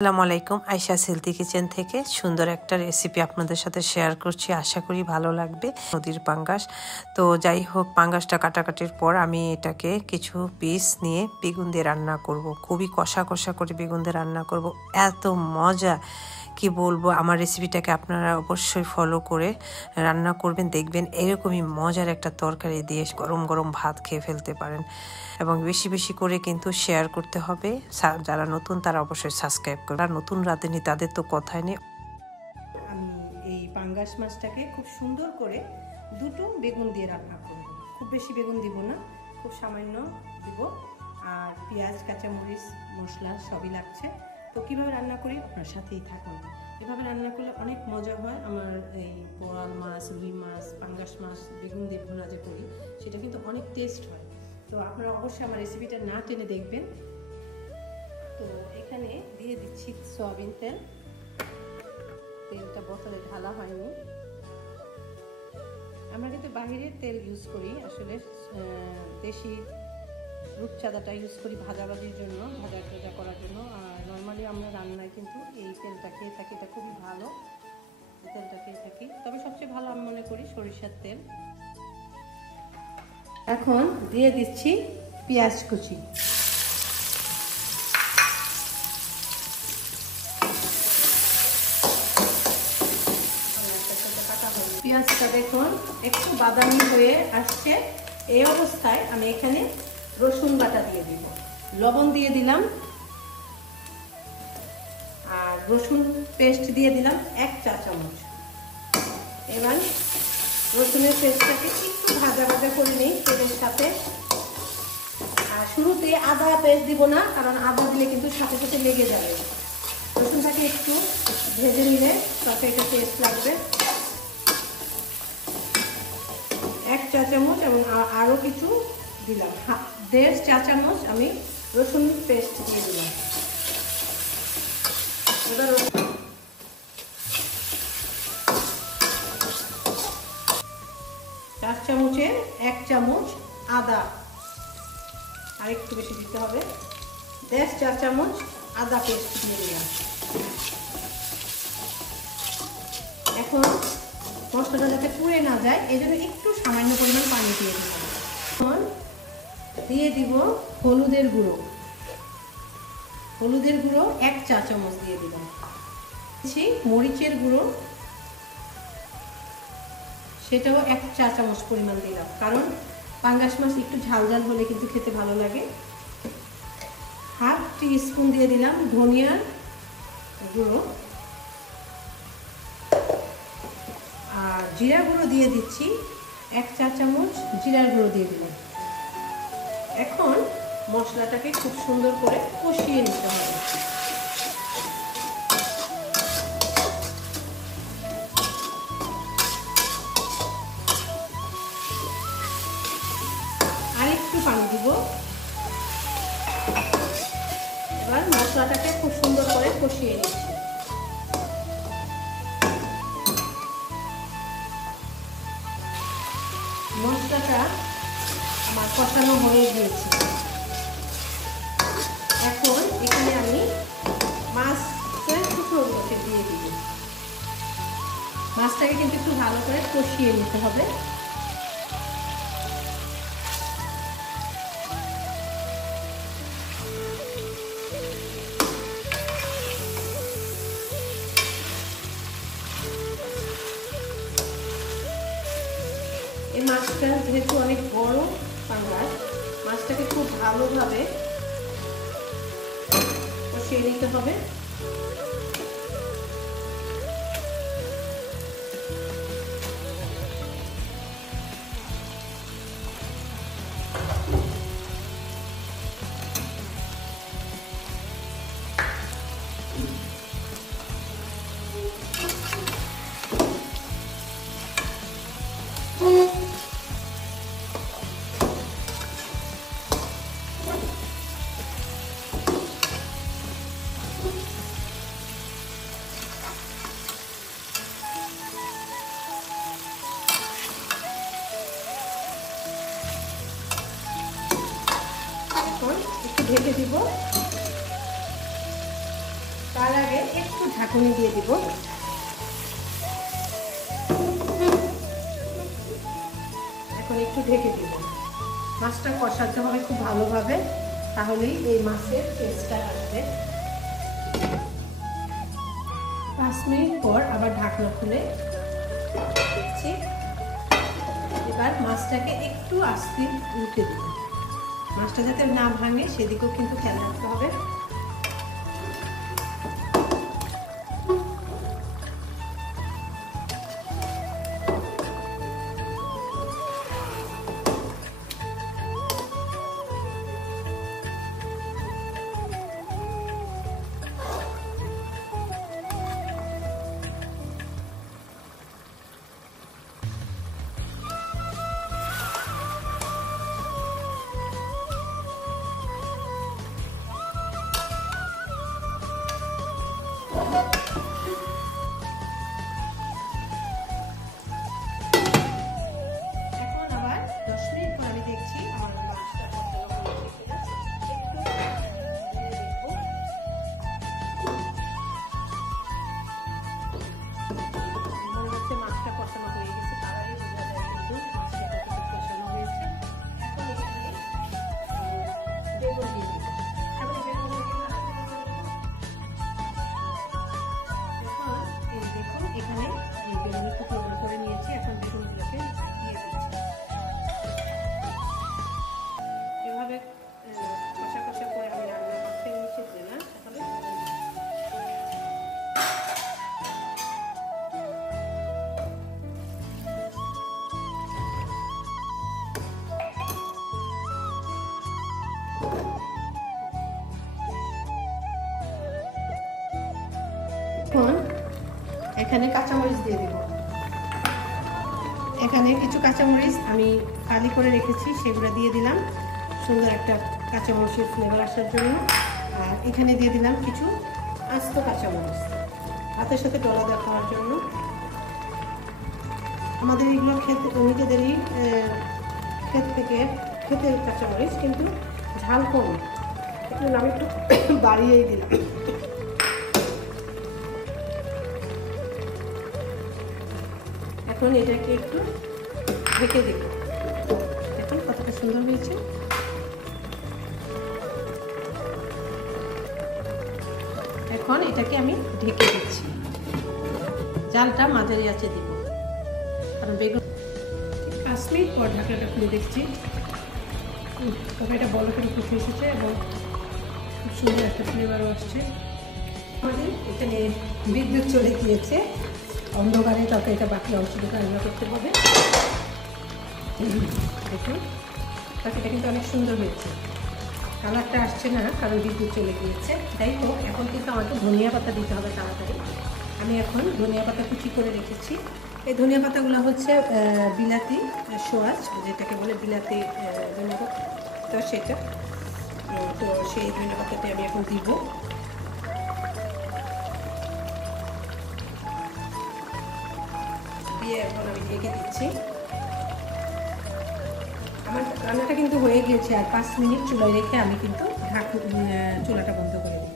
আসসালামু আলাইকুম। Ayesha healthy kitchen থেকে সুন্দর একটা রেসিপি আপনাদের সাথে শেয়ার করছি, আশা করি ভালো লাগবে। নদীর পাঙ্গাস। তো যাই হোক, পাঙ্গাসটা কাটাকাটির পর আমি এটাকে কিছু পিস নিয়ে বেগুন দিয়ে রান্না করব। খুবই কষা কষা করে বেগুন দিয়ে রান্না করব, এত মজা কি বলবো। আমার রেসিপিটাকে আপনারা অবশ্যই ফলো করে রান্না করবেন, দেখবেন এরকমই মজার একটা তরকারি দিয়ে গরম গরম ভাত খেয়ে ফেলতে পারেন। এবং বেশি বেশি করে কিন্তু শেয়ার করতে হবে। যারা নতুন তারা অবশ্যই সাবস্ক্রাইব করবে, আর নতুন রাঁধুনি তাদের তো কথাই নেই। আমি এই পাঙ্গাস মাছটাকে খুব সুন্দর করে দুটো বেগুন দিয়ে রান্না করব। খুব বেশি বেগুন দিব না, খুব সামান্য দিব। আর পেঁয়াজ, কাঁচামরিচ, মশলা সবই লাগছে। তো কীভাবে রান্না করি আপনার সাথেই থাকুন। এভাবে রান্না করলে অনেক মজা হয়। আমার এই বোয়াল মাছ, রুই মাছ, পাঙ্গাস মাছ বেগুন দিয়ে ভুনা যে করি সেটা কিন্তু অনেক টেস্ট হয়। তো আপনারা অবশ্যই আমার রেসিপিটা না টেনে দেখবেন। তো এখানে দিয়ে দিচ্ছি সয়াবিন তেল। তেলটা বোতলে ঢালা হয়নি। আমরা কিন্তু বাহিরের তেল ইউজ করি, আসলে দেশি রূপচাঁদাটা ইউজ করি ভাজাভাজির জন্য, ভাজা টাজা করার জন্য। আর নর্মালি আমরা রান্নায় কিন্তু এই তেলটা খেয়ে থাকি, এটা খুবই ভালো। এই তেলটা খেয়ে থাকি, তবে সবচেয়ে ভালো আমি মনে করি সরিষার তেল। এখন দিয়ে দিচ্ছি পেঁয়াজ কুচি। পেঁয়াজটা দেখুন একটু বাদামি হয়ে আসছে। এই অবস্থায় আমি এখানে রসুন বাটা দিয়ে দিব, লবণ দিয়ে দিলাম, আর রসুন পেস্ট দিয়ে দিলাম 1 চা চামচ। এবার রসুনের পেস্টটাকে একটু ভাজা ভাজা করে নিই তেলের সাথে। আর শুরুতে আদা পেস্ট দিব না, কারণ আদা দিলে কিন্তু সাথে সাথে লেগে যাবে। রসুনটাকে একটু ভেজে নিলে তরকারিটা টেস্ট লাগবে। 1 চা চামচ এবং আরও কিছু দিলাম, 1.5 চা চামচ আমি রসুন পেস্ট দিয়ে দিলাম। এবার 4 চামচের 1 চামচ আদা, আর একটু বেশি দিতে হবে, 1.5 চা চামচ আদা পেস্ট দিয়ে দিলাম। এখন মশলাটা যাতে পুড়ে না যায় এই জন্য একটু সামান্য পরিমাণ পানি দিয়ে দিব। এখন দিয়ে দিব হলুদের গুঁড়ো। হলুদের গুঁড়ো 1 চা চামচ দিয়ে দিলাম। মরিচের গুঁড়ো, সেটাও 1 চা চামচ পরিমাণ দিলাম, কারণ পাঙ্গাস মাছ একটু ঝাল ঝাল হলে কিন্তু খেতে ভালো লাগে। 1/2 টিস্পুন দিয়ে দিলাম ধনিয়ার গুঁড়ো, আর জিরা গুঁড়ো দিয়ে দিচ্ছি 1 চা চামচ জিরার গুঁড়ো দিয়ে দিলাম। এখন মশলাটাকে খুব সুন্দর করে কষিয়ে নিতে হবে। আর একটু পানি দিব। এবার মশলাটাকে খুব সুন্দর করে কষিয়ে নিচ্ছি। মশলাটা আমার কষানো হয়ে গিয়েছে। এখন এখানে আমি মাছের টুকরোগুলোকে দিয়ে দিব। মাছটাকে কিন্তু একটু ভালো করে কষিয়ে নিতে হবে। এই মাছটা যেহেতু অনেক বড় পাঙ্গাস, মাছটাকে খুব ভালোভাবে কষিয়ে নিতে হবে। এখন একটু ঢেকে দিব। তার আগে একটু ঢাকুনি দিয়ে দিব। এখন একটু ঢেকে দিব। মাছটা কষাতে হবে খুব ভালোভাবে, তাহলেই এই মাছের টেস্টটা আসবে। 5 মিনিট পর আবার ঢাকনা খুলে দেখছি। এবার মাছটাকে একটু আস্তে উল্টে দিব। মাছটা যাতে না ভাঙে সেদিকেও কিন্তু খেয়াল রাখতে হবে। এখন এখানে কাঁচামরিচ দিয়ে দেব। এখানে কিছু কাঁচামরিচ আমি ফালি করে রেখেছি, সেগুলো দিয়ে দিলাম সুন্দর একটা কাঁচামরিচের ফ্লেভার আসার জন্য। আর এখানে দিয়ে দিলাম কিছু আস্ত কাঁচামরিচ ভাতের সাথে ডলা দেওয়া খাওয়ার জন্য। আমাদের এগুলো খেতে নিজেদেরই ক্ষেত থেকে খেতের কাঁচামরিচ, কিন্তু ঝাল কম, একটু আমি একটু বাড়িয়েই দিলাম। এখন এটাকে একটু ঢেকে দেব। দেখুন কতটা সুন্দর হয়েছে। এখন এটাকে আমি ঢেকে দিচ্ছি। জালটা মাঝারি আঁচে দিব, কারণ বেগুন 5 মিনিট পর ঢাকনাটা খুলে দেখছি। তবে এটা বড় করে ফুটে এসেছে এবং খুব সুন্দর একটা ফ্লেভারও আসছে। আমাদের এখানে বিদ্যুৎ চলে গিয়েছে, অন্ধকারে তরকারিটা বাকি অংশটুকু রান্না করতে হবে। দেখুন তরকারিটা কিন্তু অনেক সুন্দর হয়েছে, কালারটা আসছে না কারণ বিদ্যুৎ চলে গিয়েছে। যাই হোক, এখন কিন্তু আমাকে ধনিয়া পাতা দিতে হবে তাড়াতাড়ি। আমি এখন ধনিয়া পাতা কুচি করে রেখেছি। এই ধনিয়া পাতাগুলো হচ্ছে বিলাতি সোয়াজ, যেটাকে বলে বিলাতি ধনিয়া পাতা, তো সেটা তো সেই ধনিয়া পাতাটা আমি এখন দিব। এখন আমি ঢেকে দিচ্ছি। আমার রান্নাটা কিন্তু হয়ে গিয়েছে, আর 5 মিনিট চুলায় রেখে আমি কিন্তু চুলাটা বন্ধ করে দেব।